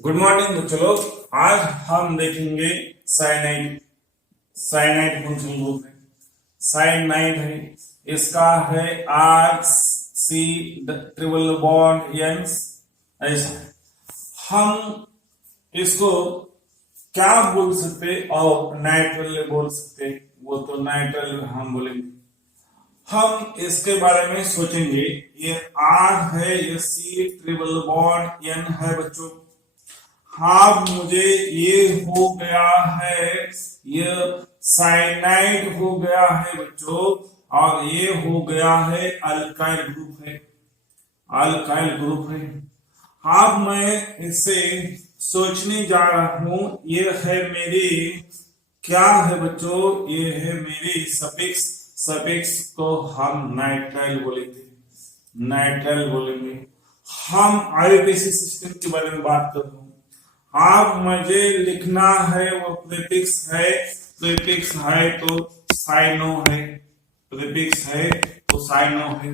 Good morning बच्चों लोग। आज हम देखेंगे साइनाइड। साइनाइड फंक्शन ग्रुप है, साइनाइड है। इसका है R C triple bond N. ऐसा है। हम इसको क्या बोल सकते और नाइट्रल बोल सकते, वो तो नाइट्रल हम बोलेंगे। हम इसके बारे में सोचेंगे। ये आर है, ये सी ट्रिपल बॉन्ड एन है बच्चों। हाँ, मुझे ये हो गया है, ये साइनाइड हो गया है बच्चों, और ये हो गया है अल्काइल ग्रुप है, अल्काइल ग्रुप है। अब मैं इसे सोचने जा रहा हूं। ये है मेरी, क्या है बच्चों, ये है मेरी सफिक्स। सफिक्स को हम नाइट्राइल बोलेंगे, नाइट्राइल बोलेंगे। हम आईपीसी सिस्टम के बारे में बात कर रहे हैं। आप मुझे लिखना है, वो प्रीफिक्स है, प्रीफिक्स है तो साइनो है, प्रीफिक्स है तो साइनो है।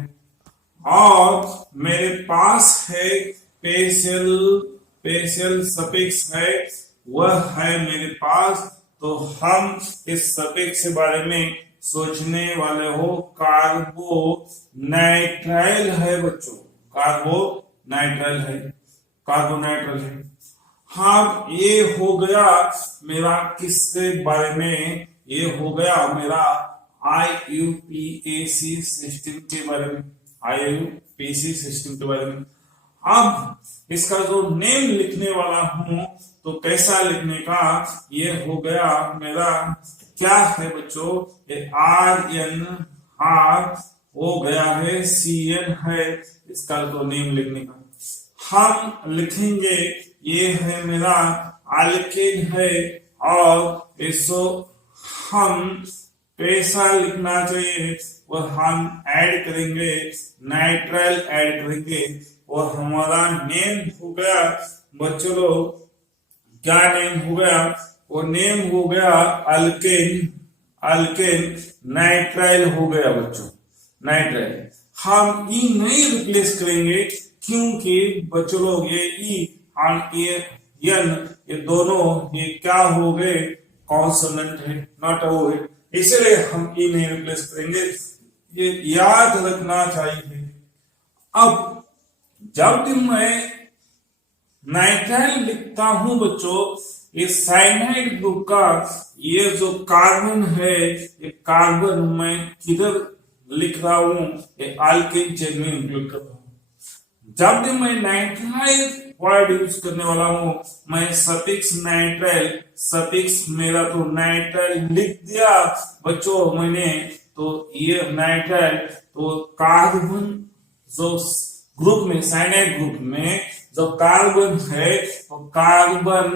और मेरे पास है स्पेशल, स्पेशल सफिक्स है, वह है मेरे पास। तो हम इस सफिक्स के बारे में सोचने वाले हो। कार्बो नाइट्राइल है बच्चों, कार्बो नाइट्राइल है, कार्बो नाइट्राइल है। हाँ, ये हो गया मेरा किसके बारे में, ये हो गया मेरा IUPAC सिस्टम के बारे में, IUPAC सिस्टम के बारे में। अब इसका जो नेम लिखने वाला हूं तो कैसा लिखने का, ये हो गया मेरा, क्या है बच्चों, ये RN, R हो गया है, CN है, इसका तो नेम लिखने का। हम लिखेंगे, ये है मेरा अल्केन है, और इसको हम पैसा लिखना चाहिए, वह हम ऐड करेंगे, नाइट्राइल ऐड करेंगे, और हमारा नेम हो गया बच्चों लोग, क्या नेम हो गया, वो नेम हो गया अल्केन, अल्केन नाइट्राइल हो गया बच्चों, नाइट्राइल। हम ई नहीं रिप्लेस करेंगे, क्योंकि बच्चों लोग ये ई और ये एन, ये दोनों ये क्या हो गए, कॉन्सोनेंट है, नॉट ओ है, इसलिए हम ई नहीं रिप्लेस करेंगे। ये याद रखना चाहिए। अब जब भी मैं नाइट्राइल लिखता हूं बच्चों, ये साइनाइड ग्रुप का ये जो कार्बन है, ये कार्बन मैं किधर लिख रहा हूं, ये अल्केन चेन में इंक्लूड कर रहा हूं। जब भी मैं नाइट्राइल वर्ड यूज करने वाला हूं, मैं सफिक्स नाइट्राइल, सफिक्स मेरा तो नाइट्राइल लिख दिया बच्चों मैंने, तो ये नाइट्राइल तो कार्बन जो ग्रुप में, साइनाइड ग्रुप में जो कार्बन है, तो कार्बन,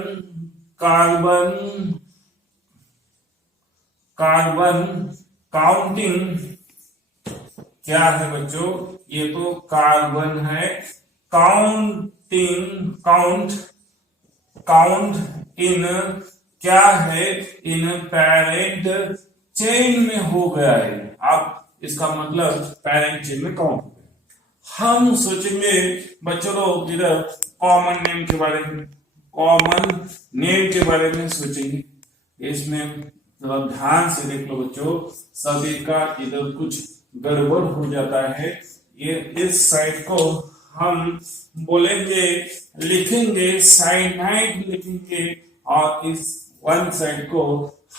कार्बन, कार्बन काउंटिंग क्या है बच्चों, ये तो कार्बन है, काउंटिंग, काउंट, काउंट इन क्या है, इन पेरेंट चेन में हो गया है। अब इसका मतलब पेरेंट चेन में काउंट हो गया। हम सोचेंगे बच्चों लोग इधर कॉमन नेम के बारे में, कॉमन नेम के बारे में सोचेंगे। इसमें थोड़ा ध्यान से देख लो बच्चों, सभी का इधर कुछ गड़बड़ हो जाता है। ये इस साइड को हम बोलेंगे, लिखेंगे साइनाइड लिखेंगे, और इस वन साइड को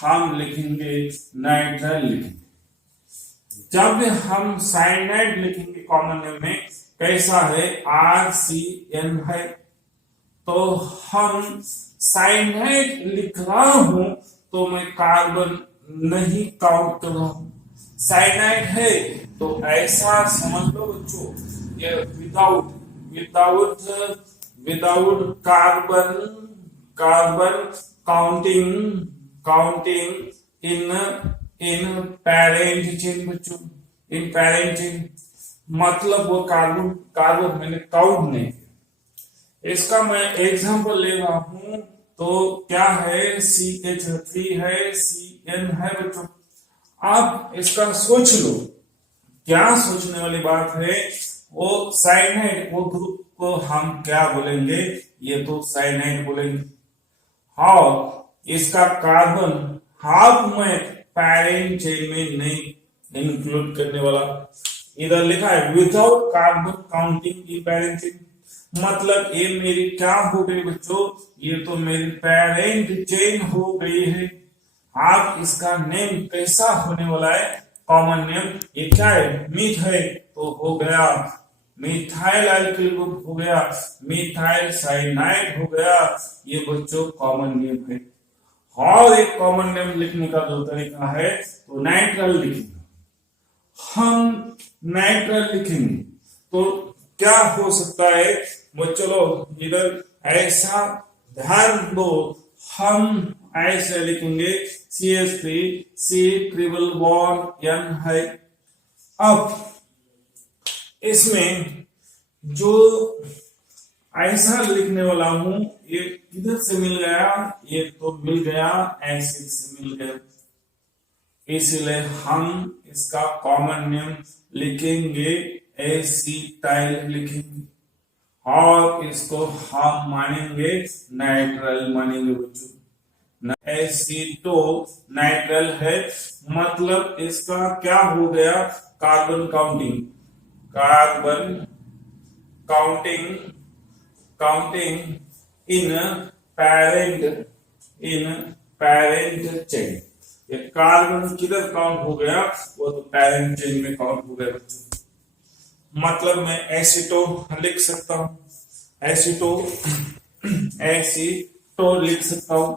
हम लिखेंगे नाइट्राइल लिखेंगे। जब भी हम साइनाइड लिखेंगे कॉमन नेम में, कैसा है, RCN है, तो हम साइनाइड लिख रहा हूं तो मैं कार्बन नहीं काउंट कर रहा हूं। साइनाइड है तो ऐसा समझ लो बच्चों, ये without, without, without carbon, carbon counting, counting in, in parent chain बच्चों, इन पेरेंट चेन, मतलब वो कार्बन, कार्बन मैंने काउंट नहीं किया। इसका मैं एग्जांपल ले रहा हूं, तो क्या है, CH3 है, CN है बच्चों। आप इसका सोच लो, क्या सोचने वाली बात है, वो साइनाइड, वो ग्रुप को हम क्या बोलेंगे, ये तो साइनाइड बोलेंगे। और इसका कार्बन हाफ में पैरेंट चेन में नहीं इंक्लूड करने वाला। इधर लिखा है without carbon counting in parent chain, मतलब ये मेरी क्या हो गई बच्चों, ये तो मेरी पैरेंट चेन हो गई है। आप इसका नेम कैसा होने वाला है, कॉमन नेम, ये क्या है, मीथ है तो हो गया मिथाइल अल्किल ग्रुप हो गया, मिथाइल साइनाइड हो गया, ये बच्चों कॉमन नेम है। और एक कॉमन नेम लिखने का जो तरीका है तो नाइट्रल लिखेंगे, हम नाइट्रल लिखेंगे तो क्या हो सकता है बच्चों, इधर ऐसा ध्यान दो, हम ऐसे लिखेंगे CH3 C triple bond N है। अब इसमें जो ऐसा लिखने वाला हूं ये किधर से मिल गया, ये तो मिल गया एसिड से मिल गया, इसलिए हम इसका कॉमन नेम लिखेंगे एसिटाइल लिखेंगे, और इसको हम मानेंगे नाइट्रल मानेंगे बच्चों। एसिटो नाइट्रल है, मतलब इसका क्या हो गया, carbon counting, carbon counting counting in parent chain. ये कार्बन किधर काउंट हो गया, वो तो पैरेंट चेन में काउंट हो गया बच्चों। मतलब मैं एसिटो लिख सकता हूं, एसिटो लिख सकता हूं।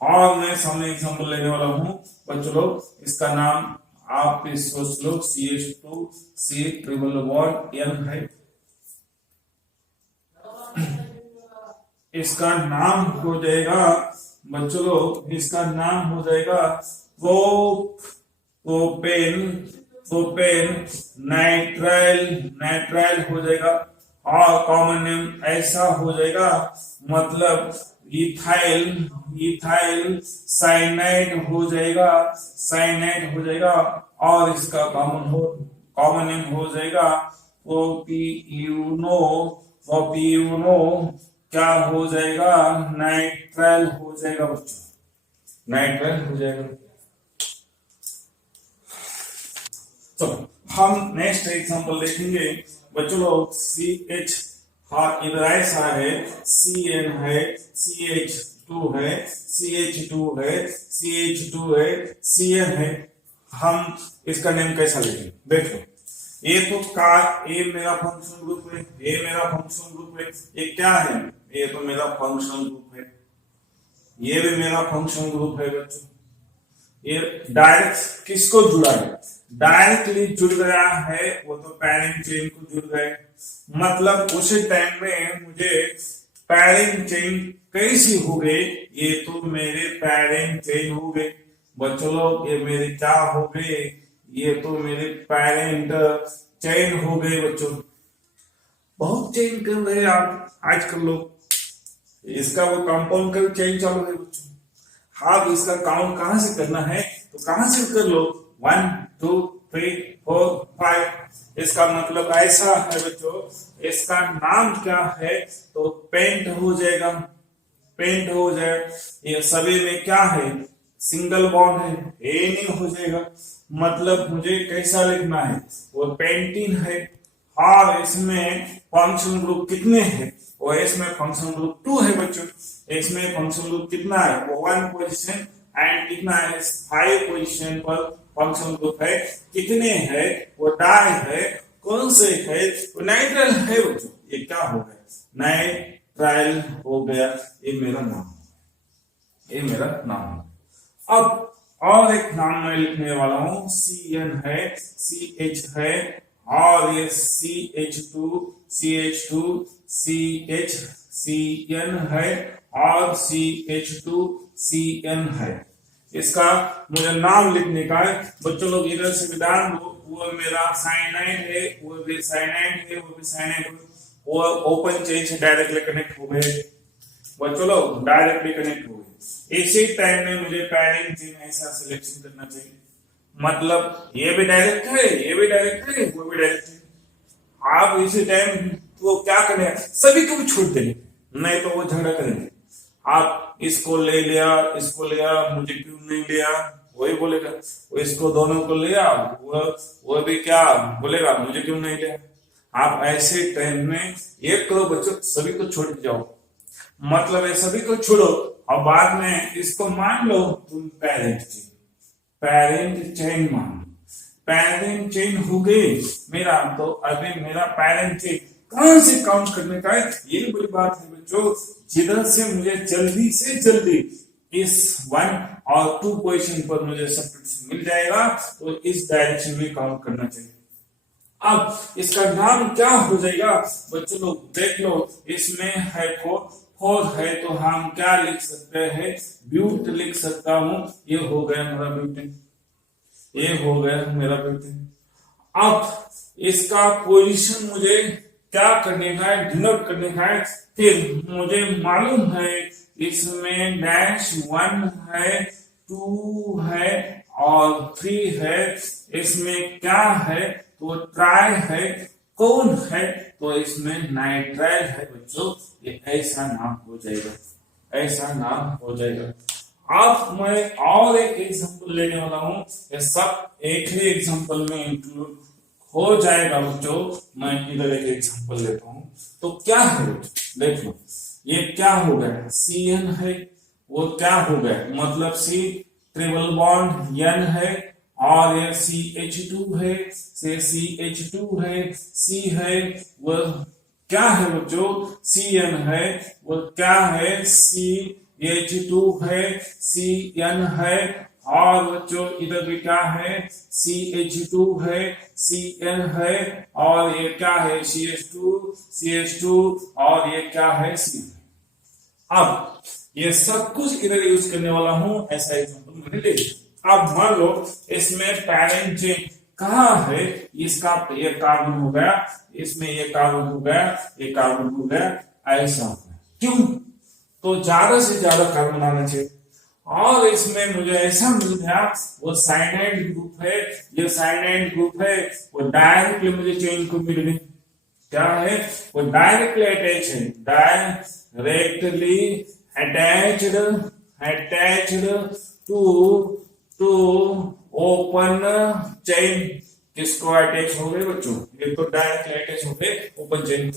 और मैं सामने एग्जांपल लेने वाला हूं बच्चों लोग, इसका नाम आप सोच लो, CH2 C triple bond N है। इसका नाम हो जाएगा बच्चों लोग, इसका नाम हो जाएगा प्रोपेन नाइट्राइल हो जाएगा, और कॉमन नेम ऐसा हो जाएगा, मतलब इथाइल साइनाइड हो जाएगा, और इसका कॉमन नेम हो जाएगा प्रोपियूनो क्या हो जाएगा, नाइट्राइल हो जाएगा बच्चों, नाइट्राइल हो जाएगा। तो हम नेक्स्ट एग्जांपल देखेंगे बच्चों लोग, CH, हाँ इधर ऐसा है, CN है, CH2 है, CN है, हम इसका नेम कैसा लेंगे, देखो ये तो ये मेरा फंक्शन ग्रुप है, ये मेरा फंक्शन ग्रुप है, ये क्या है, ये तो मेरा फंक्शन ग्रुप है, ये भी मेरा फंक्शन ग्रुप है बच्चों। ये डायरेक्ट किसको जुड़ा है, डायरेक्टली जुड़ गया है, वो तो पैरेंट चेन को जुड़ गए, मतलब उसी टाइम में मुझे पैरेंट चेन कैसी हो गई, ये तो मेरे पैरेंट चेन हो गए बच्चों लोग, ये मेरे क्या हो गए, ये तो मेरे पैरेंट चेन हो गए बच्चों। बहुत चेन कर रहे हैं आप आजकल लोग, इसका वो कंपाउंड कर चेन चालू है बच्चों। आप इसका काउंट कहां से करना है, तो कहां से कर लो, 1 2 3 4 5। इसका मतलब ऐसा है बच्चों, इसका नाम क्या है, तो पेंट हो जाएगा, पेंट हो जाए। ये सभी में क्या है, सिंगल बॉन्ड है, ए नहीं हो जाएगा, मतलब मुझे कैसा लिखना है, वो पेंटीन है। और इसमें फंक्शन ग्रुप कितने हैं, वो इसमें फंक्शन ग्रुप 2 है बच्चों, इसमें फंक्शन ग्रुप कितना है, वो 1 पोजीशन, एंड कितना है 5 पोजीशन पर फंक्शन ग्रुप है, कितने हैं, वो डाई है, कौन से है, वो नाइट्राइल है बच्चों। ये क्या हो गया, नाइट्राइल हो गया, ये मेरा नाम, ये मेरा नाम। अब और एक नाम मैं लिखने वाला हूं, CN है, CH है, और ये CH2 CN है, और CH2 CN है। इसका मुझे नाम लिखने का है बच्चों लोग, इधर से विधान दो, वो मेरा साइनाइड है, वो भी साइनाइड है, वो भी साइनाइड है, वो ओपन चेन से डायरेक्टली कनेक्ट हो गए बच्चों लोग, डायरेक्टली कनेक्ट हो गए। इसी टाइम में मुझे पैरेंट चेन ऐसा सिलेक्शन करना चाहिए, मतलब ये भी डायरेक्ट है, ये भी डायरेक्ट है, वो भी डायरेक्ट है। आप इसी टाइम तो क्या करें, सभी को भी छोड़ देंगे, नहीं तो वो झगड़ा करेंगे। आप इसको ले लिया, मुझे क्यों नहीं लिया, वही बोलेगा। वो इसको दोनों को लिया, वो भी क्या बोलेगा, मुझे क्यों नहीं लिया। आप ऐसे टाइम में एक करो बच्चों, सभी को छोड़ के जाओ, मतलब है सभी को छोड़ो और बाद में इसको मान लो तुम पेरेंट चेन मान, पेरेंट चेन हो गई मेरा। तो अभी मेरा पेरेंट चेन कहां से काउंट करने का है, ये बड़ी बात है बच्चों। जिधर से मुझे जल्दी से जल्दी इस 1 और 2 पोजीशन पर मुझे सब्ट्रैक्शन मिल जाएगा, तो इस डायरेक्शन में काउंट करना चाहिए। अब इसका नाम क्या हो जाएगा बच्चों, लोग देख लो। इसमें है 4 है, तो हम क्या लिख सकते हैं, ब्यूट लिख सकता हूं। ये हो गया मेरा ब्यूटेन, ये हो गया मेरा ब्यूटेन। अब इसका पोजीशन मुझे क्या करने का है, डिनोट करने का है। फिर मुझे मालूम है इसमें -1 है, 2 है और 3 है। इसमें क्या है, तो ट्राई है। कौन है, तो इसमें नाइट्राइल है बच्चों। ये ऐसा नाम हो जाएगा, ऐसा नाम हो जाएगा। अब मैं और एक एग्जांपल लेने वाला हूं, ये सब एक ही एग्जांपल में इंक्लूड हो जाएगा बच्चों। मैं इधर एक एग्जांपल लेता हूं, तो क्या है बच्चों, देख लो। ये क्या हो गया, CN है, वो क्या हो गया, मतलब C ट्रिपल बॉन्ड N है, और ये CH2 है, से CH2 है, C है, वो क्या है बच्चों, CN है, वो क्या है, CH2 है, CN है, और बच्चों इधर भी क्या है, CH2 है, CN है, और ये क्या है, CH2 और ये क्या है, C। अब ये सब कुछ इधर यूज करने वाला हूं, ऐसा एग्जांपल मैंने ले लिया। अब मान लो इसमें पेरेंट चेन कहाँ है, इसका ये कार्बन हो गया, इसमें ये कार्बन हो गया, ये कार्बन हो गया, ऐसा हो गया। क्यों, तो ज्यादा से ज्यादा कार्बन आना चाहिए। और इसमें मुझे ऐसा मिल गया, वो साइनाइड ग्रुप है, ये साइनाइड ग्रुप है, वो डायरेक्टली मुझे चेन को मिल गई। क्या है, वो डायरेक्टली अटैच है, directly attached to open chain. किसको अटैच हो गए बच्चों, ये तो डायरेक्टली अटैच हो गए ओपन चेन।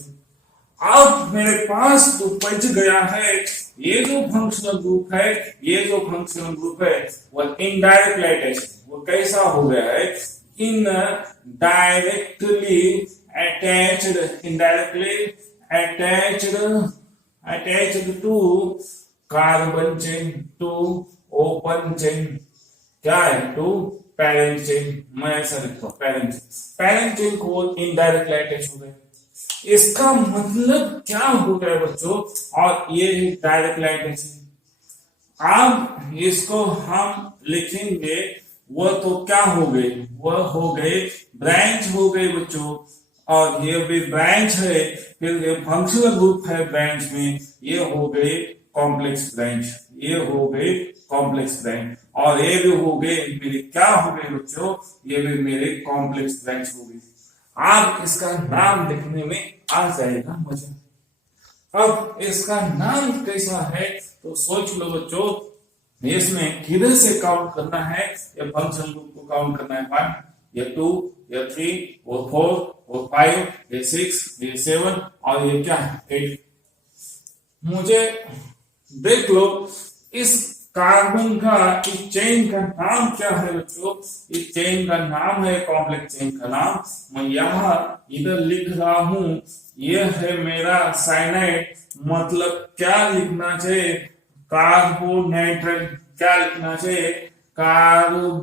अब मेरे पास तो बच गया है ये जो फंक्शनल ग्रुप है, ये जो फंक्शनल ग्रुप है वो इनडायरेक्टली अटैच। वो कैसा हो गया है, indirectly attached to carbon chain, to open chain, क्या है, टू पेरेंट चेन। मैं ऐसा लिखता हूं, पेरेंट चेन को इनडायरेक्टली अटैच हो गए। इसका मतलब क्या हो गया बच्चों, और ये डायरेक्ट अटैच। अब इसको हम लिखेंगे, वो तो क्या हो गए, वो हो गए ब्रांच हो गए बच्चों, और ये भी ब्रांच है, फिर ये फंक्शनल ग्रुप है ब्रांच में, ये हो गए कॉम्प्लेक्स ब्रांच, ये हो गए कॉम्प्लेक्स ब्रांच, और ये भी हो गए मेरे क्या हो गए बच्चों, ये भी मेरे कॉम्प्लेक्स ब्रांच हो गई। आप इसका नाम लिखने में आ जाएगा मजा। अब इसका नाम कैसा है, तो सोच लो बच्चों, इसमें किधर से काउंट करना है, ये फंक्शन ग्रुप को काउंट करना है 1, ये 2, ये 3, वो 4, वो 5, ये 6, ये 7, और ये क्या है 8। मुझे देख लो इस कार्बन का, इस चेन का नाम क्या है बच्चों, इस चेन का नाम है, कॉम्प्लेक्स चेन का नाम मैं यहां इधर लिख रहा हूं। ये है मेरा साइनाइड, मतलब क्या लिखना चाहिए, कार्बोनाइट्राइल, क्या लिखना चाहिए, कार्बोनाइट्राइल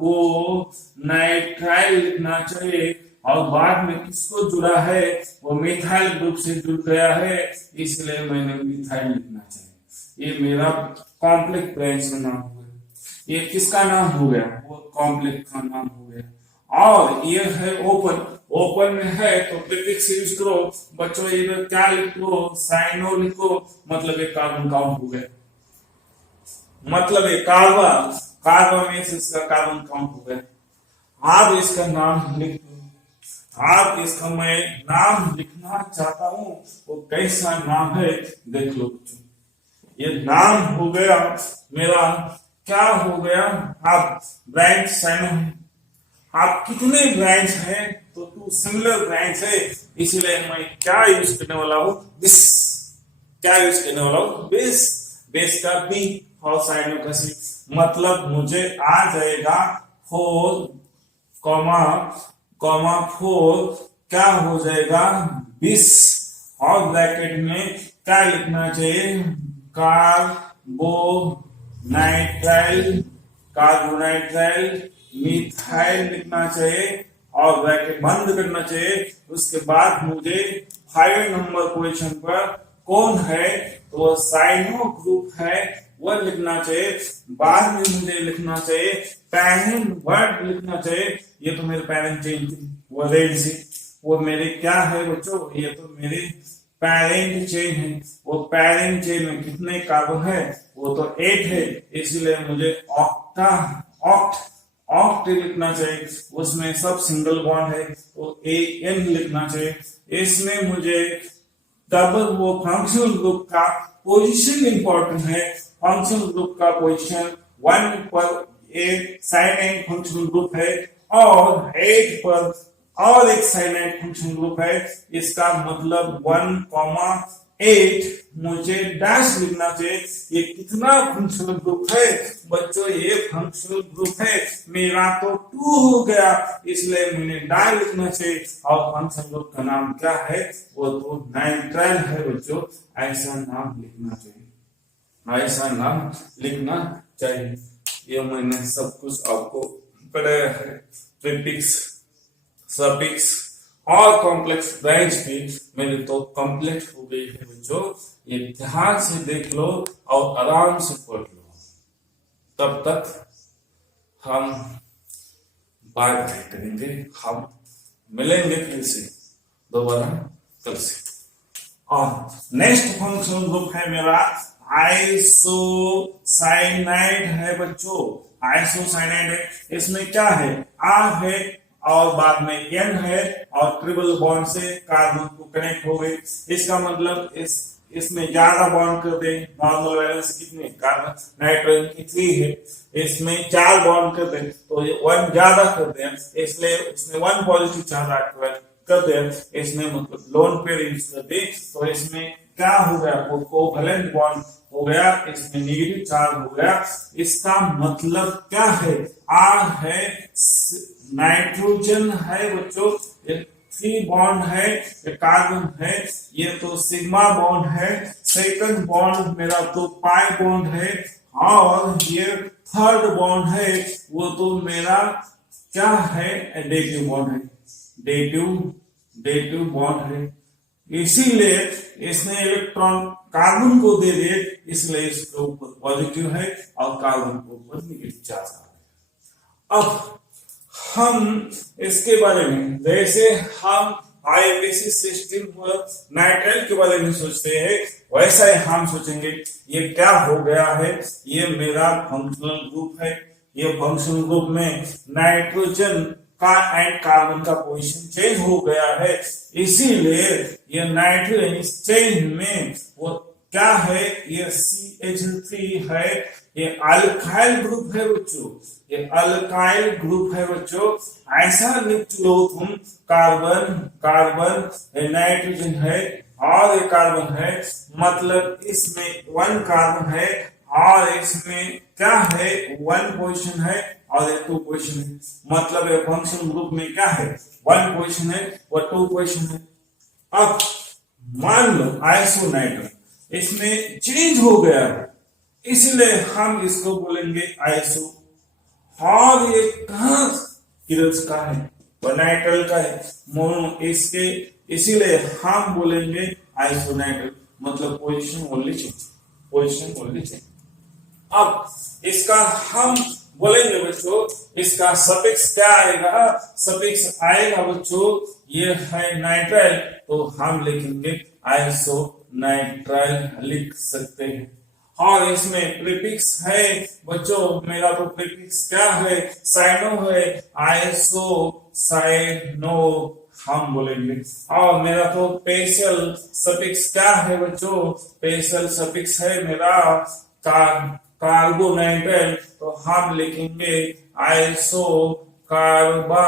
लिखना चाहिए। और बाद में किसको जुड़ा है, वो मिथाइल ग्रुप से जुड़ गया है, इसलिए मैंने मिथाइल लिखना चाहिए। ये मेरा कॉम्प्लेक्स ब्रांच का नाम हो गया। ये किसका नाम हो गया, वो कॉम्प्लेक्स का नाम हो गया। और ये है ओपन में है तो प्रीफिक्स यूज करो बच्चों, इधर क्या लिखो, साइनो लिखो, मतलब एक कार्बन काउंट हो गया, मतलब एक कार्बन में से इसका कार्बन काउंट हो गया। आप इसका नाम लिख दो, आप इसका मैं नाम लिखना चाहता हूं, वो कैसा नाम है देख लो बच्चों। ये नाम हो गया मेरा, क्या हो गया, आप ब्रांच साइन है, आप कितने ब्रांच है, तो टू सिमिलर ब्रांच है, इसीलिए मैं क्या यूज करने वाला हूं, दिस, क्या यूज करने वाला हूं, बेस, बेस का बी और साइन का सी, मतलब मुझे आ जाएगा 4 कॉमा कॉमा 4, क्या हो जाएगा 20, और ब्रैकेट में क्या लिखना चाहिए, कार्बोनाइट्राइल, कार्बोनाइट्राइल मिथाइल लिखना चाहिए, और ब्रैकेट बंद करना चाहिए। उसके बाद मुझे 5 नंबर क्वेश्चन पर कौन है, तो वो साइनो ग्रुप है, वह लिखना चाहिए। बाद में मुझे लिखना चाहिए पैरेंट वर्ड लिखना चाहिए। ये तो मेरे पैरेंट चेन थी, वो रेड सी, वो मेरे क्या है बच्चों, ये तो मेरे पैरेंट चेन है। वो पैरेंट चेन में कितने कार्बन है, वो तो 8 है, इसलिए मुझे ऑक्टा ऑक्ट लिखना चाहिए। उसमें सब सिंगल बॉन्ड है, तो AN लिखना चाहिए। इसमें मुझे डबल, वो फंक्शनल ग्रुप का पोजीशन इंपॉर्टेंट है, फंक्शनल ग्रुप का पोजीशन 1 पर एक साइनाइड फंक्शनल ग्रुप है, और 8 पर और एक साइनाइड फंक्शनल ग्रुप है। इसका मतलब 1,8 मुझे डैश लिखना चाहिए। ये कितना फंक्शनल ग्रुप है बच्चों, ये फंक्शनल ग्रुप है मेरा, तो 2 हो गया, इसलिए मैंने डाई लिखना चाहिए। और फंक्शनल ग्रुप का नाम क्या है, वो तो नाइट्राइल है बच्चों, ऐसा नाम लिखना चाहिए, ऐसा नाम लिखना चाहिए। ये मैंने सब कुछ आपको पढ़ाया है। प्रीफिक्स, सफिक्स और कॉम्प्लेक्स ब्रांच भी मेरे तो कंप्लीट हो गई है बच्चों। ये ध्यान से देख लो और आराम से पढ़ लो, तब तक हम बात करेंगे, हम मिलेंगे फिर से दोबारा कल से। और नेक्स्ट फंक्शनल ग्रुप है मेरा आइसोसाइनाइड है बच्चों, आइसोसाइनाइड है। इसमें क्या है, R है और बाद में N है, और ट्रिपल बॉन्ड से कार्बन को कनेक्ट हो गई। इसका मतलब इसमें ज्यादा बॉन्ड कर दे, नॉर्मल वैलेंस कितने, कार्बन नाइट्रोजन की 3 है, इसमें 4 बॉन्ड कर दे तो ये 1 ज्यादा कर दे, इसलिए उसमें 1 पॉजिटिव चार्ज एक्टिवेट कर दे, इसमें मतलब लोन पेयर यूज कर दे, तो इसमें क्या हो गया, वो कोवैलेंट बॉन्ड हो गया, इसमें नेगेटिव चार्ज हो गया। इसका मतलब क्या है, R है, नाइट्रोजन है बच्चों, 3 बॉन्ड है, कार्बन है, ये तो सिग्मा बॉन्ड है, सेकंड बॉन्ड मेरा तो पाई बॉन्ड है, और ये थर्ड बॉन्ड है, वो तो मेरा क्या है, डेटिव बॉन्ड है, डेटिव बॉन्ड है। इसीलिए इसने इलेक्ट्रॉन कार्बन को दे दिए, इसलिए इसके ऊपर पॉजिटिव है और कार्बन के ऊपर नेगेटिव चार्ज आ गया। अब हम इसके बारे में, जैसे हम आईपीसी सिस्टम पर नाइट्राइल के बारे में सोचते हैं, वैसा ही हम सोचेंगे। ये क्या हो गया है, ये मेरा फंक्शनल ग्रुप है, ये फंक्शनल ग्रुप में नाइट्रोजन का एंड कार्बन का पोजीशन चेंज हो गया है, इसीलिए ये नाइट्रोजन इस चेंज में वो क्या है, ये CH3 है, ये अल्काइल ग्रुप है बच्चों, ये अल्काइल ग्रुप है बच्चों। ऐसा लिख लो तुम, कार्बन कार्बन नाइट्रोजन है और ये कार्बन है, मतलब इसमें 1 कार्बन है और इसमें क्या है, 1 पोजीशन है और ये 2 पोजीशन है, मतलब ये फंक्शन ग्रुप में क्या है, 1 पोजीशन है और 2 पोजीशन है। अब मान लो आइसोनाइट्राइल इसमें चेंज हो गया है, इसलिए हम इसको बोलेंगे आइसो। और ये कहां किधर का है, नाइट्राइल का है, इसके इसीलिए हम बोलेंगे आइसोनाइट्राइल, मतलब position only change, position only change. अब इसका हम बोलेंगे बच्चों, इसका सफिक्स क्या आएगा, सफिक्स आएगा बच्चों, ये है नाइट्राइल, तो हम लिखेंगे आइसो नाइट्राइल लिख सकते हैं। और इसमें प्रीफिक्स है बच्चों, मेरा तो प्रीफिक्स क्या है, साइनो है, आइसो साइनो हम बोलेंगे। और मेरा तो स्पेशल सफिक्स क्या है बच्चों? स्पेशल सफिक्स है मेरा कार्बोनाइट्राइल, तो हम लिखेंगे आइसो कार्बा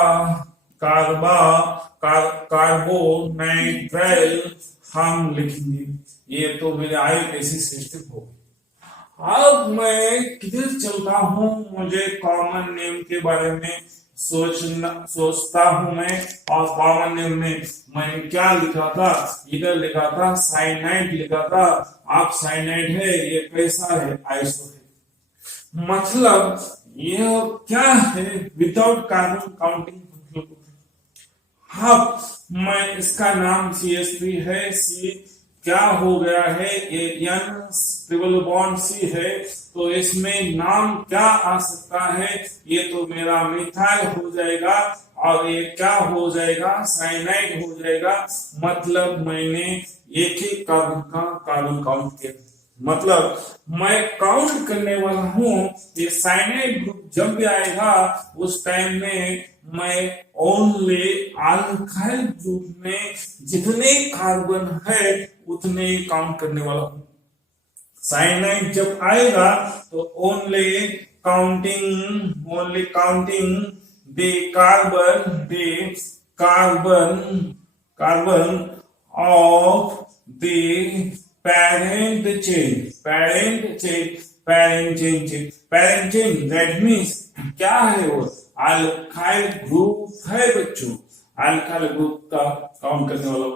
कार्बा कार्बोनाइट्राइल हम लिखेंगे। ये तो मेरे आईयूपीएसी सिस्टम हो। अब मैं किधर चलता हूँ, मुझे कॉमन नेम के बारे में सोचता हूँ मैं। और कॉमन नेम में मैंने क्या लिखा था? इधर लिखा था साइनाइड लिखा था। आप साइनाइड है, ये कैसा है? आइसो है। मतलब यह क्या है? Without carbon counting. हाँ, मैं इसका नाम CH3 है। सी क्या हो गया है? ये N ट्रिपल बॉन्ड C है, तो इसमें नाम क्या आ सकता है? ये तो मेरा मिथाइल हो जाएगा, और ये क्या हो जाएगा? साइनाइड हो जाएगा। मतलब मैंने एक ही कार्बन का कार्बन काउंट किया। मतलब मैं काउंट करने वाला हूं, ये साइनाइड ग्रुप जब भी आएगा उस टाइम में मैं ओनली अल्काइल ग्रुप में जितने कार्बन है उतने काउंट करने वाला हूं। साइनाइड जब आएगा तो only counting the carbon of the parent chain that means क्या है वो? अल्काइल ग्रुप है बच्चों। अल्काइल ग्रुप का काउंट करने वाला।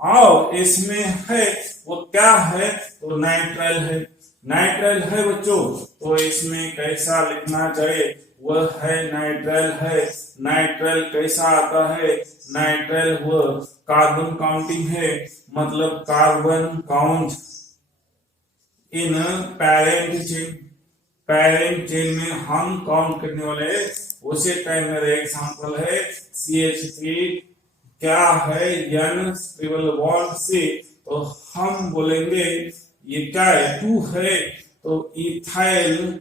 और इसमें है वो क्या है? तो नाइट्राइल है बच्चों। तो इसमें कैसा लिखना चाहिए? वह है नाइट्राइल है। नाइट्राइल कैसा आता है? नाइट्राइल वो कार्बन काउंटिंग है, मतलब carbon count in parent chain में हम काउंट करने वाले हैं। उसी टाइम मेरा एग्जांपल है CH3 क्या है? N ट्रिपल बॉन्ड C, तो हम बोलेंगे ये क्या है? 2 है, तो इथाइल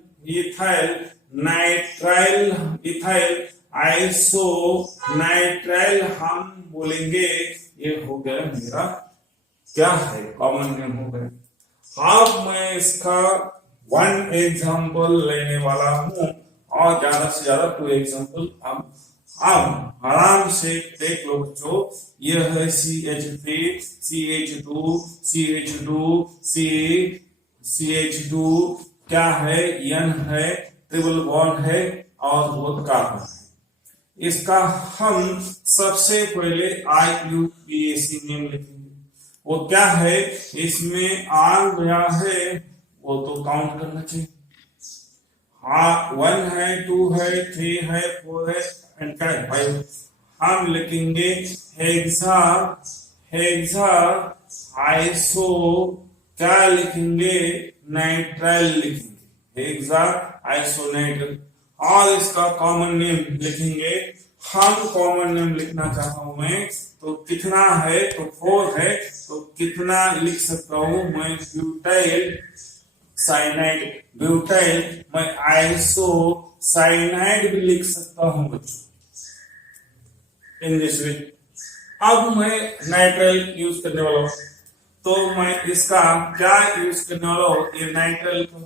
नाइट्राइल आइसो नाइट्राइल हम बोलेंगे। ये हो गया मेरा क्या है? कॉमन नेम हो गया। अब मैं इसका 1 एग्जाम्पल लेने वाला हूं, और ज्यादा से ज्यादा 2 एग्जाम्पल हम आराम से देख लो बच्चों। यह है CH3 CH2 क्या है? N है, ट्रिपल बॉन्ड है, और वो कार्बन है। इसका हम सबसे पहले IUPAC नेम लिखेंगे। वो क्या है? इसमें R गया है, वो तो काउंट करना चाहिए। हाँ, 1 है, 2 है, 3 है, 4 है, एंड 5। हम लिखेंगे हेक्सा आइसो क्या लिखेंगे? नाइट्राइल लिखेंगे। Hexa iso nitrile. और इसका कॉमन नेम लिखेंगे। हम कॉमन नेम लिखना चाहता हूं मैं, तो कितना है? तो 4 है, तो कितना लिख सकता हूं मैं? ब्यूटाइल मैं आइसो साइनाइड भी लिख सकता हूं बच्चों इन दिस वे। अब मैं नाइट्राइल यूज करने वाला हूं, तो मैं इसका क्या यूज करने वाला हूं? ये नाइट्राइल को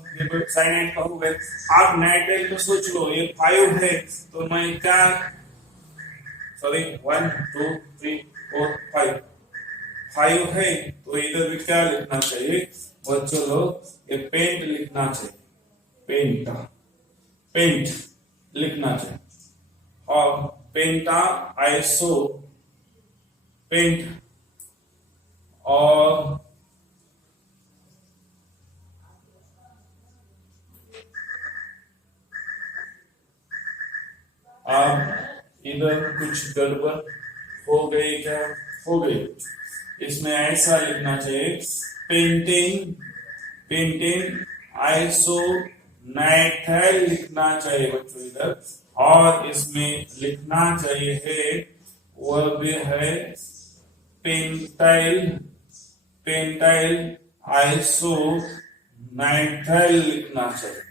साइनाइड का हो गया। आप नाइट्राइल को सोच लो, ये 5 है, तो मैं क्या 1 2 3 4 5 है, तो इधर भी क्या लिखना चाहिए बच्चों लोग? ये पेंट लिखना चाहिए। पेंट लिखना चाहिए। और पेंटा आइसो पेंट, और अब इधर कुछ गड़बड़ हो गई क्या? हो गई। इसमें ऐसा लिखना चाहिए पेंटिंग आइसो नाइट्राइल लिखना चाहिए बच्चों इधर। और इसमें लिखना चाहिए है वह भी है पेंटाइल आइसो नाइट्राइल लिखना चाहिए।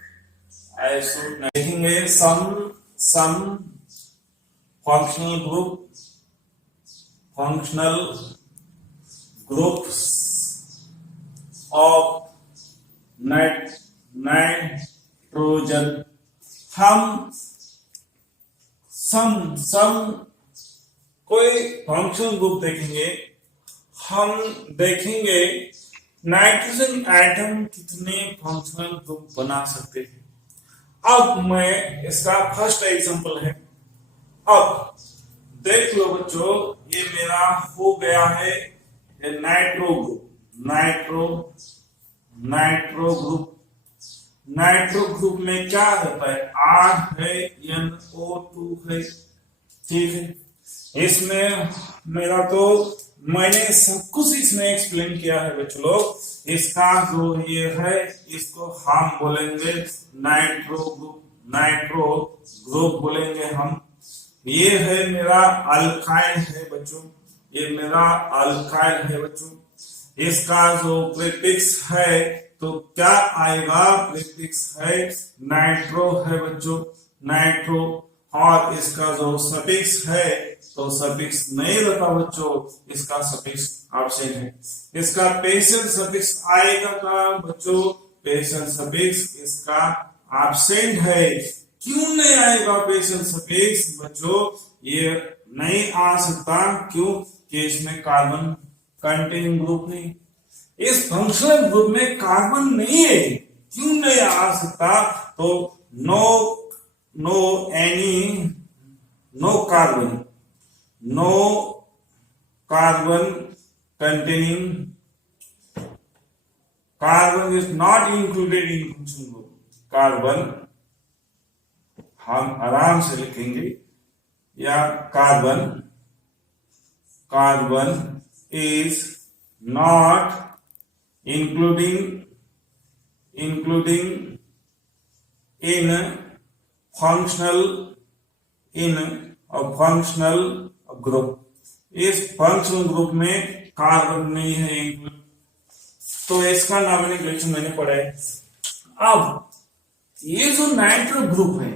आइसो लिखेंगे some functional group functional groups of nitrogen. हम सम कोई फंक्शनल ग्रुप देखेंगे, हम देखेंगे नाइट्रोजन एटम कितने फंक्शनल ग्रुप बना सकते हैं। अब मैं इसका फर्स्ट एग्जांपल है। अब देख लो बच्चों, ये मेरा हो गया है नाइट्रो ग्रुप। नाइट्रो ग्रुप में क्या होता है, R है, NO2 है, ठीक है। इसमें मेरा तो मैंने सब कुछ इसमें एक्सप्लेन किया है बच्चों लोग। इसका जो ये है इसको हम बोलेंगे नाइट्रो ग्रुप बोलेंगे हम। ये है मेरा अल्काइल है बच्चों, ये मेरा अल्काइल है बच्चों। इसका जो प्रीफिक्स है तो क्या आएगा, प्रीफिक्स है नाइट्रो है बच्चों, नाइट्रो। और इसका जो सफिक्स है तो सफिक्स नहीं रहता बच्चों, इसका सफिक्स एब्सेंट है। इसका पेशेंट सफिक्स आएगा का बच्चों, पेशेंट सफिक्स इसका एब्सेंट है। क्यों नहीं आएगा पेशेंट सफिक्स बच्चों, ये नहीं आ सकता क्यों कि इसमें कार्बन कंटेनिंग ग्रुप नहीं, इस फंक्शनल ग्रुप में कार्बन नहीं है। क्यों नहीं आ सकता, तो no carbon containing, carbon is not included in functional group. Carbon हम आराम से लिखेंगे, या carbon is not including in functional group। इस फंक्शनल ग्रुप में कार्बन नहीं है include, तो इसका नॉमिनोक्लेचर मैंने पढ़ा है। अब ये जो नाइट्रो ग्रुप है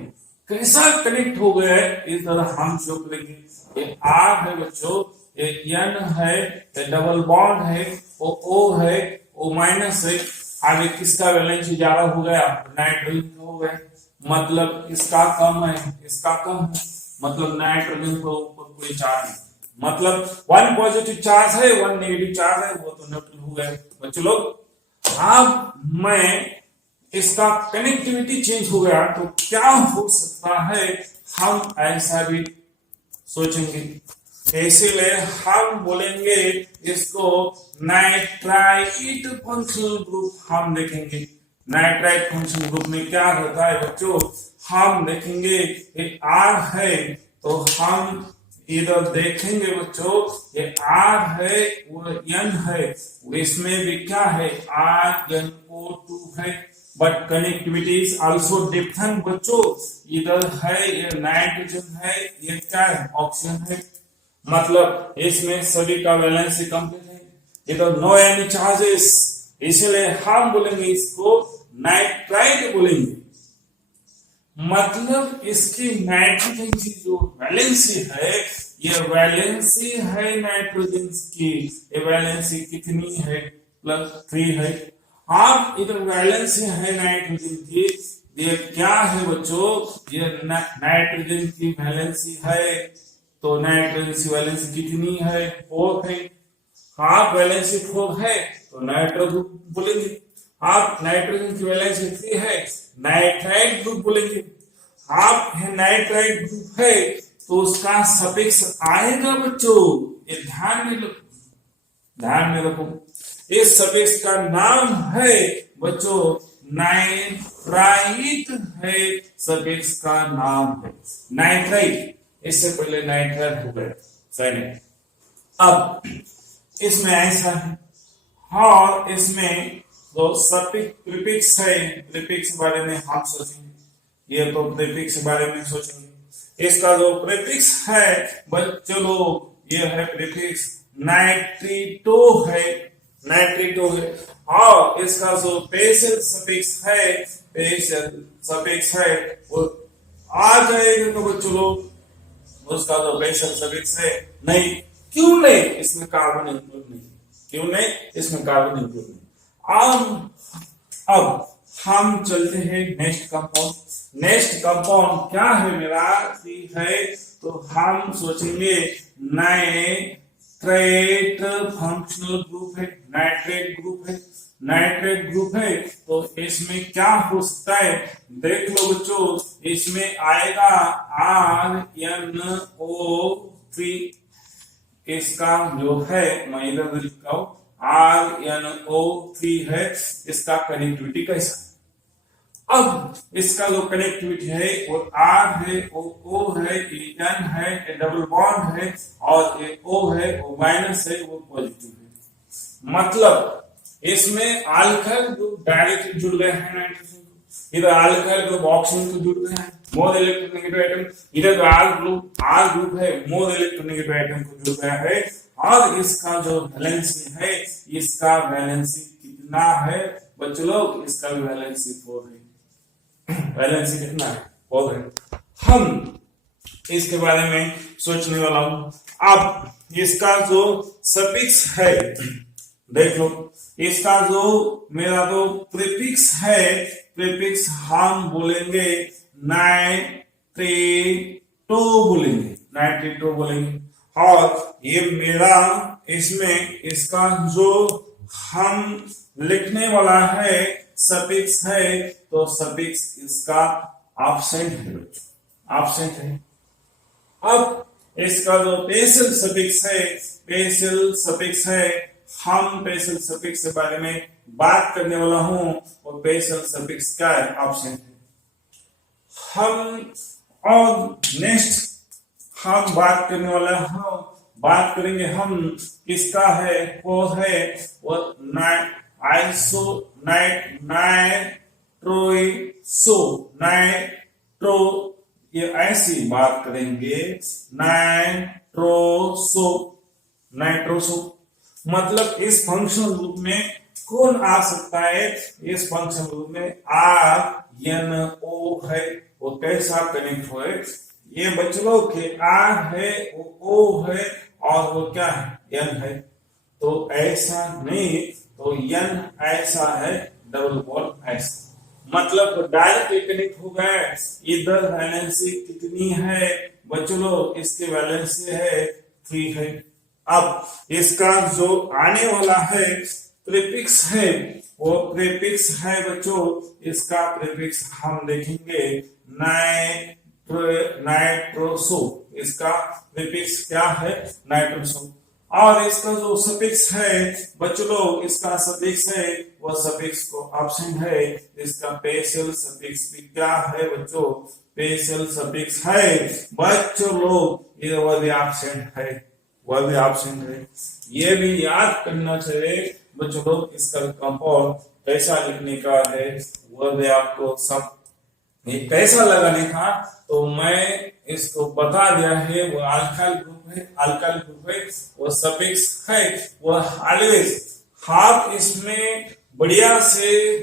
कैसा कनेक्ट हो गया है, इस तरह हम शो करेंगे। ये R है बच्चों, ये N है, ये डबल बॉन्ड है, वो O है, O माइनस है। आगे किसका वैलेंस ज्यादा हो गया, नाइट्रोजन हो गया, मतलब इसका कम है, इसका कम है, मतलब नाइट्रोजन के ऊपर कोई चार्ज नहीं, मतलब 1 पॉजिटिव चार्ज है 1 नेगेटिव चार्ज है, वो तो न्यूट्रल हो गया बच्चों लोग। अब मैं इसका कनेक्टिविटी चेंज हो गया तो क्या हो सकता है, हम ऐसा भी सोचेंगे। इसीलिए हम बोलेंगे इसको नाइट्राइट फंक्शनल ग्रुप। हम देखेंगे नाइट्राइट फंक्शनल ग्रुप में क्या होता है बच्चों, हम देखेंगे एक R है तो हम इधर देखेंगे बच्चों, ये R है वो N है, इसमें भी क्या है RnO2 है, but connectivity is also different बच्चों। इधर है ये नाइट्रोजन है, ये क्या है ऑक्सीजन है, मतलब इसमें सभी का वैलेंस कंप्लीट है, इधर नो एनी चार्जेस, इसलिए हम बोलेंगे इसको नाइट्राइट बोलेंगे। मतलब इसकी नाइट्रोजन की जो वैलेंसी है, ये वैलेंसी है नाइट्रोजन की, ये वैलेंसी कितनी है +3 है। आप इधर वैलेंसी है नाइट्रोजन की, ये क्या है बच्चों, ये नाइट्रोजन की वैलेंसी है, तो नाइट्रोजन की वैलेंसी कितनी है 4 है। आप वैलेंसी 4 है तो नाइट्रो ग्रुप बोलेंगे। आप नाइट्रोजन की वैलेंसी 3 है नाइट्राइट ग्रुप बोलेंगे। आप नाइट्राइट ग्रुप है तो उसका सफिक्स आएगा बच्चों, ये ध्यान में रखो। इस सफिक्स का नाम है बच्चों नाइट्राइट है, सफिक्स का नाम है नाइट्राइट, इससे पहले नाइट्राइट हो गया सही। अब इसमें ऐसा है, और इसमें जो सफिक्स प्रीफिक्स है, प्रीफिक्स के बारे में हम सोचेंगे, ये तो प्रीफिक्स के बारे में सोचेंगे। इसका जो प्रीफिक्स है बच्चों लोग, ये है प्रीफिक्स नाइट्रिटो है, नाइट्रिटो है। और इसका जो पेशल सफिक्स है, पेशल सफिक्स है वो आ जाएगा तो बच्चों लोग, उसका जो पेशल सफिक्स है नहीं, क्यों नहीं, इसमें कार्बन इंक्लूड नहीं, क्यों नहीं, इसमें कार्बन इंक्लूड नहीं। अब हम चलते हैं नेक्स्ट कंपाउंड। नेक्स्ट कंपाउंड क्या है मेरा, है तो हम सोचेंगे नाइट्रेट फंक्शनल ग्रुप है, नाइट्रेट ग्रुप है, नाइट्रेट ग्रुप है। तो इसमें क्या हो सकता है, देख लो बच्चों, इसमें आएगा RNO3, इसका जो है मैं इधर लिखा हूं RNO3 है, इसका कनेक्टिविटी कैसा है। अब इसका जो कनेक्टिविटी है वो R है, वो O है, ये N है, ये डबल बॉन्ड है, और ये O है, वो माइनस है, वो पॉजिटिव है। मतलब इसमें अल्काइल ग्रुप डायरेक्टली जुड़ गए हैं नाइट्रोजन को, इधर अल्काइल ग्रुप ऑक्सीजन को जुड़ गए हैं, मोर इलेक्ट्रोनेगेटिव आइटम, इधर R ग्रुप है, मोर इलेक्ट्रोनेगेटिव आइटम को जुड़ गया है। और इसका जो वैलेंसी है, इसका वैलेंसी कितना है बच्चों लोग, इसका भी वैलेंसी 4 है। वैलेंसी कितना है, 4 है। हम इसके बारे में सोचने वाला हूं। अब इसका जो सफिक्स है देख लो, इसका जो मेरा जो प्रीफिक्स है, प्रीफिक्स हम बोलेंगे नाइट्रेटो बोलेंगे, नाइट्रेटो बोलेंगे। और ये मेरा इसमें इसका जो हम लिखने वाला है सफिक्स है, तो सफिक्स इसका एब्सेंट है, एब्सेंट है। अब इसका जो पेशल सफिक्स है, पेशल सफिक्स है, हम पेशल सफिक्स के बारे में बात करने वाला हूं, और पेशल सफिक्स क्या है, एब्सेंट है। हम और नेक्स्ट हम बात करने वाला हूं, बात करेंगे हम किसका है, वो है वो नाइट्रो, ये ऐसी बात करेंगे नाइट्रोसो। मतलब इस फंक्शनल ग्रुप में कौन आ सकता है, इस फंक्शनल ग्रुप में RNO है, वो कैसा कनेक्ट हो, ये बच्चों के R है, वो O है, और वो क्या है, N है। तो ऐसा नहीं, तो N ऐसा है, डबल बॉन्ड ऐसा, मतलब डायरेक्ट कनेक्ट हो गए। इधर वैलेंसी कितनी है बच्चों, इसकी वैलेंसी है 3 है। अब इसका जो आने वाला है प्रीफिक्स है, वो प्रीफिक्स है बच्चों, इसका प्रीफिक्स हम देखेंगे नाइट्रोसो, इसका प्रीफिक्स क्या है, नाइट्रोसो। और इसका जो सफिक्स है बच्चों लोग, इसका सफिक्स है, वो सफिक्स को एब्सेंट है। इसका पेशल सफिक्स भी क्या है बच्चों, पेशल सफिक्स है बच्चों लोग, ये वह भी एब्सेंट है, वह भी एब्सेंट है। ये भी याद करना चाहिए बच्चों लोग, इसका कंपाउंड कैसा लिखने का है, वह भी आपको सब ये कैसा लगाने का, तो मैं इसको बता दिया है। वो अल्काइल ग्रुप है, अल्काइल ग्रुप है, वो सफिक्स है, वो ऑलवेज आप इसमें बढ़िया से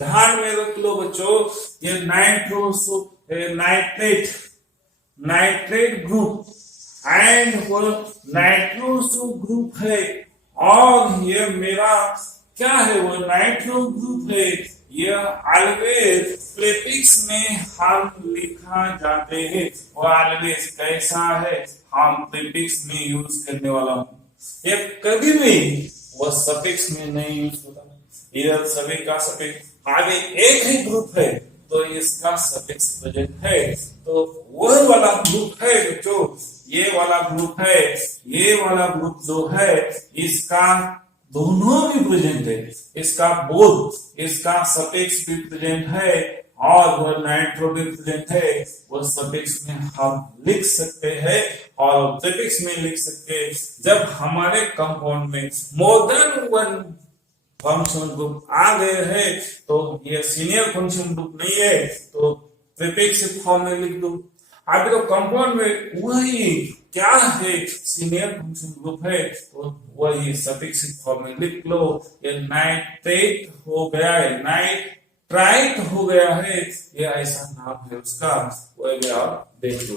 ध्यान में रख लो बच्चों। ये nitroso nitrate, nitrate group and वो नाइट्रोसो ग्रुप है, और ये मेरा क्या है, वो नाइट्रो ग्रुप है। यह ऑलवेज प्रीफिक्स में हम लिखा जाते हैं, वो ऑलवेज कैसा है, हम प्रीफिक्स में यूज करने वाला हूं, ये कभी भी वो सफिक्स में नहीं यूज होता। इधर सभी का सफिक्स आगे एक ही ग्रुप है, तो इसका सफिक्स प्रेजेंट है, तो वह वाला ग्रुप है बच्चों, ये वाला ग्रुप है, ये वाला ग्रुप जो है, इसका दोनों भी प्रेजेंट है, इसका बोथ, इसका सफिक्स भी प्रेजेंट है, और वह नाइट्रो भी प्रेजेंट है। वो सफिक्स में हम लिख सकते हैं, और प्रीफिक्स में लिख सकते हैं। जब हमारे कंपाउंड में more than one function group आ गए हैं, तो ये सीनियर फंक्शन ग्रुप नहीं है, तो प्रीफिक्स फॉर्म में लिख दो। अभी तो कंपाउंड में वही क्या है, सीनियर फंक्शन ग्रुप है, तो वही सफिक्स फॉर्म में लिख लो। ये नाइट्रेट हो गया है, नाइट्राइट हो गया है, ये ऐसा नाम है उसका, वही आप देख लो।